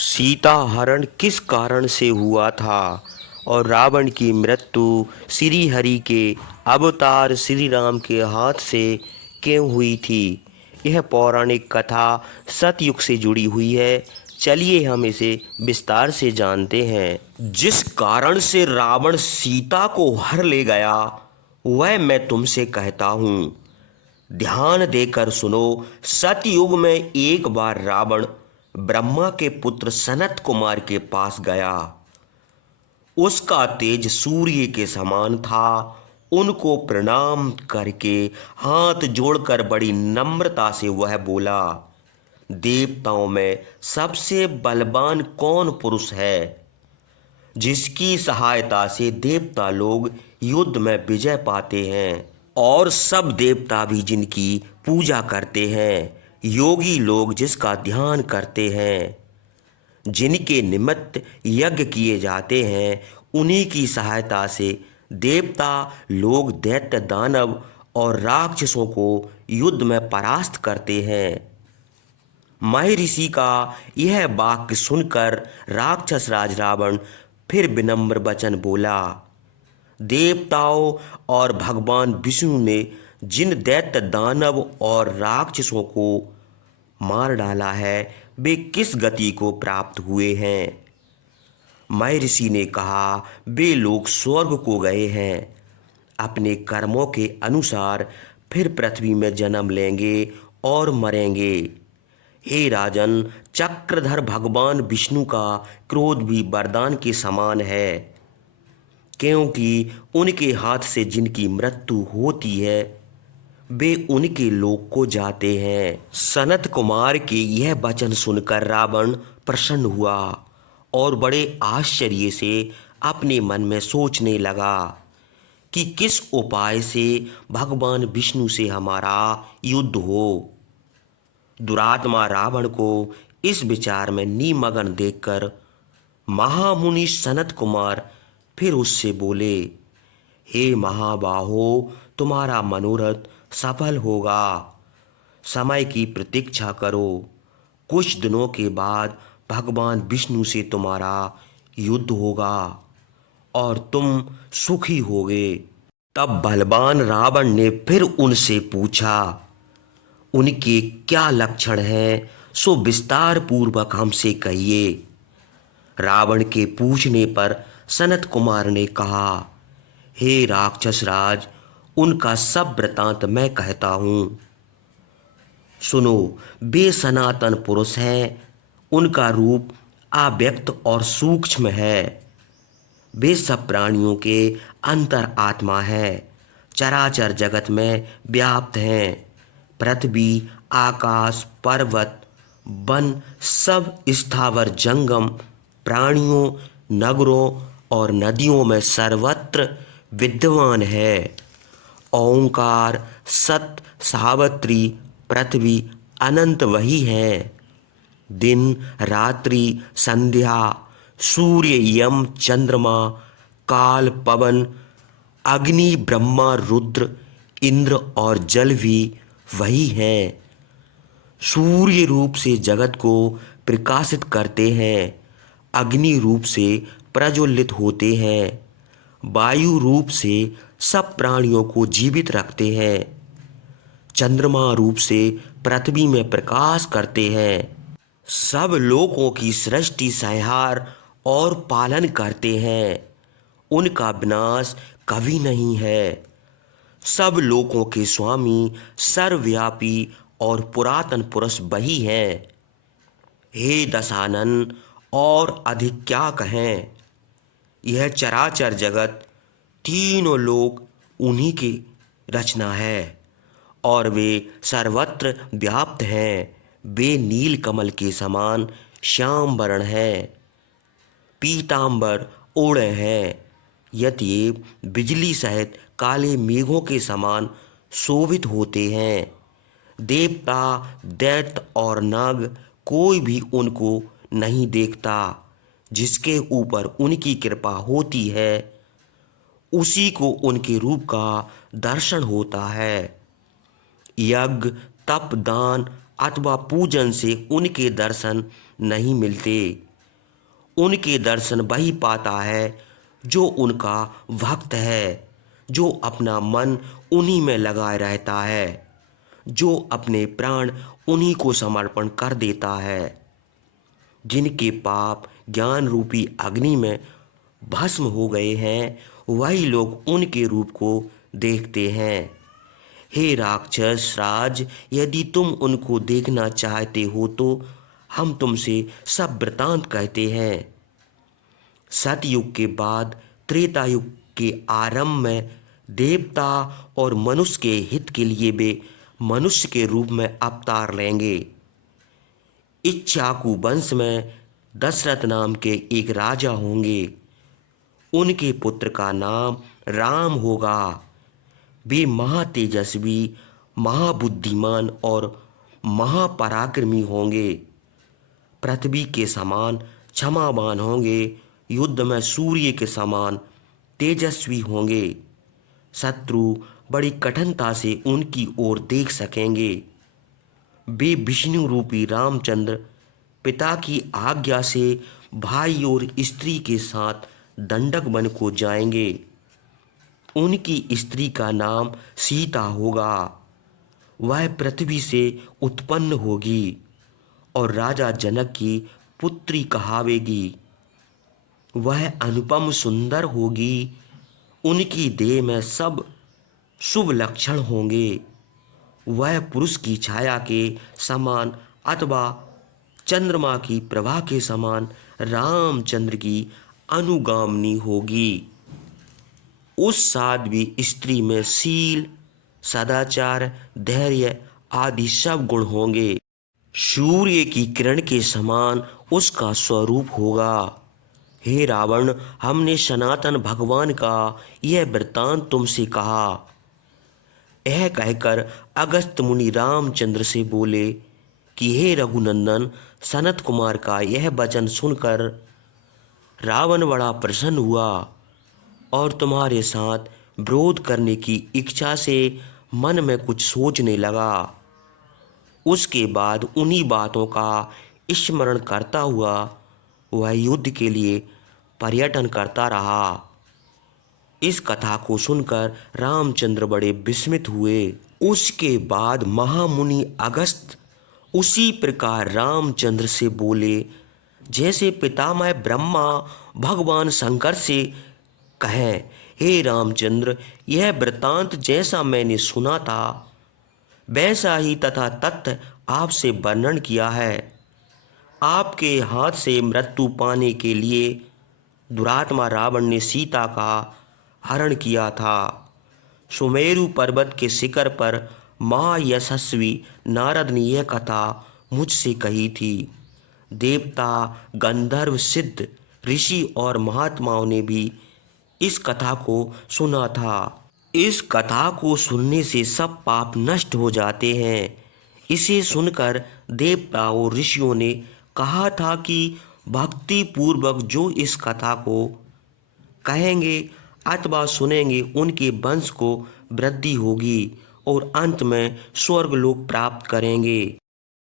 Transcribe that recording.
सीता हरण किस कारण से हुआ था और रावण की मृत्यु श्री हरि के अवतार श्री राम के हाथ से क्यों हुई थी। यह पौराणिक कथा सतयुग से जुड़ी हुई है। चलिए हम इसे विस्तार से जानते हैं। जिस कारण से रावण सीता को हर ले गया वह मैं तुमसे कहता हूँ। ध्यान देकर सुनो। सतयुग में एक बार रावण ब्रह्मा के पुत्र सनत कुमार के पास गया। उसका तेज सूर्य के समान था। उनको प्रणाम करके हाथ जोड़कर बड़ी नम्रता से वह बोला, देवताओं में सबसे बलवान कौन पुरुष है जिसकी सहायता से देवता लोग युद्ध में विजय पाते हैं और सब देवता भी जिनकी पूजा करते हैं, योगी लोग जिसका ध्यान करते हैं, जिनके निमित्त यज्ञ किए जाते हैं, उन्हीं की सहायता से देवता लोग दैत्य दानव और राक्षसों को युद्ध में परास्त करते हैं। महर्षि का यह वाक्य सुनकर राक्षस राज रावण फिर विनम्र वचन बोला, देवताओं और भगवान विष्णु ने जिन दैत्य दानव और राक्षसों को मार डाला है वे किस गति को प्राप्त हुए हैं। महर्षि ने कहा, वे लोग स्वर्ग को गए हैं। अपने कर्मों के अनुसार फिर पृथ्वी में जन्म लेंगे और मरेंगे। हे राजन, चक्रधर भगवान विष्णु का क्रोध भी वरदान के समान है, क्योंकि उनके हाथ से जिनकी मृत्यु होती है वे उनके लोक को जाते हैं। सनत कुमार के यह वचन सुनकर रावण प्रसन्न हुआ और बड़े आश्चर्य से अपने मन में सोचने लगा कि किस उपाय से भगवान विष्णु से हमारा युद्ध हो। दुरात्मा रावण को इस विचार में निमग्न देखकर महामुनि सनत कुमार फिर उससे बोले, हे महाबाहो, तुम्हारा मनोरथ सफल होगा। समय की प्रतीक्षा करो। कुछ दिनों के बाद भगवान विष्णु से तुम्हारा युद्ध होगा और तुम सुखी होगे। तब बलवान रावण ने फिर उनसे पूछा, उनके क्या लक्षण हैं, सो विस्तार पूर्वक हमसे कहिए। रावण के पूछने पर सनत कुमार ने कहा, हे राक्षस राज, उनका सब वृतांत मैं कहता हूँ, सुनो। वे सनातन पुरुष हैं। उनका रूप अव्यक्त और सूक्ष्म है। वे सब प्राणियों के अंतर आत्मा है। चराचर जगत में व्याप्त हैं। पृथ्वी, आकाश, पर्वत, वन, सब स्थावर जंगम प्राणियों, नगरों और नदियों में सर्वत्र विद्यमान है। ओंकार, सत, सावित्री, पृथ्वी, अनंत वही है। दिन, रात्रि, संध्या, सूर्य, यम, चंद्रमा, काल, पवन, अग्नि, ब्रह्मा, रुद्र, इंद्र और जल भी वही हैं। सूर्य रूप से जगत को प्रकाशित करते हैं। अग्नि रूप से प्रज्वलित होते हैं। वायु रूप से सब प्राणियों को जीवित रखते हैं। चंद्रमा रूप से पृथ्वी में प्रकाश करते हैं। सब लोगों की सृष्टि, संहार और पालन करते हैं। उनका विनाश कभी नहीं है। सब लोगों के स्वामी, सर्वव्यापी और पुरातन पुरुष वही हैं। हे दशानन, और अधिक क्या कहें। यह चराचर जगत, तीनों लोक उन्हीं की रचना है और वे सर्वत्र व्याप्त हैं। वे नील कमल के समान श्याम वर्ण हैं, पीतांबर ओढ़े हैं। यदि ये बिजली सहित काले मेघों के समान शोभित होते हैं। देवता, दैत्य और नाग कोई भी उनको नहीं देखता। जिसके ऊपर उनकी कृपा होती है उसी को उनके रूप का दर्शन होता है। यज्ञ, तप, दान अथवा पूजन से उनके दर्शन नहीं मिलते। उनके दर्शन वही पाता है जो उनका भक्त है, जो अपना मन उन्हीं में लगाए रहता है, जो अपने प्राण उन्हीं को समर्पण कर देता है। जिनके पाप ज्ञान रूपी अग्नि में भस्म हो गए हैं, वही लोग उनके रूप को देखते हैं। हे राक्षस राज, यदि तुम उनको देखना चाहते हो तो हम तुमसे सब वृतांत कहते हैं। सतयुग के बाद त्रेता युग के आरंभ में देवता और मनुष्य के हित के लिए वे मनुष्य के रूप में अवतार लेंगे। इक्ष्वाकु वंश में दशरथ नाम के एक राजा होंगे। उनके पुत्र का नाम राम होगा। वे महातेजस्वी, महाबुद्धिमान और महापराक्रमी होंगे। पृथ्वी के समान क्षमावान होंगे, युद्ध में सूर्य के समान तेजस्वी होंगे। शत्रु बड़ी कठिनता से उनकी ओर देख सकेंगे। वे विष्णु रूपी रामचंद्र पिता की आज्ञा से भाई और स्त्री के साथ दंडक वन को जाएंगे। उनकी स्त्री का नाम सीता होगा। वह पृथ्वी से उत्पन्न होगी और राजा जनक की पुत्री कहावेगी। वह अनुपम सुंदर होगी। उनकी देह में सब शुभ लक्षण होंगे। वह पुरुष की छाया के समान अथवा चंद्रमा की प्रभा के समान रामचंद्र की अनुगामिनी होगी। उस साध्वी स्त्री में शील, सदाचार, धैर्य आदि सब गुण होंगे। सूर्य की किरण के समान उसका स्वरूप होगा। हे रावण, हमने सनातन भगवान का यह वृत्तांत तुमसे कहा। यह कहकर अगस्त्य मुनि रामचंद्र से बोले कि हे रघुनंदन, सनत कुमार का यह वचन सुनकर रावण बड़ा प्रसन्न हुआ और तुम्हारे साथ विरोध करने की इच्छा से मन में कुछ सोचने लगा। उसके बाद उन्हीं बातों का स्मरण करता हुआ वह युद्ध के लिए पर्यटन करता रहा। इस कथा को सुनकर रामचंद्र बड़े विस्मित हुए। उसके बाद महामुनि अगस्त्य उसी प्रकार रामचंद्र से बोले जैसे पितामह ब्रह्मा भगवान शंकर से कहें। हे रामचंद्र, यह वृत्तांत जैसा मैंने सुना था वैसा ही तथा तथ्य आपसे वर्णन किया है। आपके हाथ से मृत्यु पाने के लिए दुरात्मा रावण ने सीता का हरण किया था। सुमेरु पर्वत के शिखर पर महायशस्वी नारद ने यह कथा मुझसे कही थी। देवता, गंधर्व, सिद्ध, ऋषि और महात्माओं ने भी इस कथा को सुना था। इस कथा को सुनने से सब पाप नष्ट हो जाते हैं। इसे सुनकर देवता और ऋषियों ने कहा था कि भक्ति पूर्वक जो इस कथा को कहेंगे अथवा सुनेंगे उनके वंश को वृद्धि होगी और अंत में स्वर्ग लोक प्राप्त करेंगे।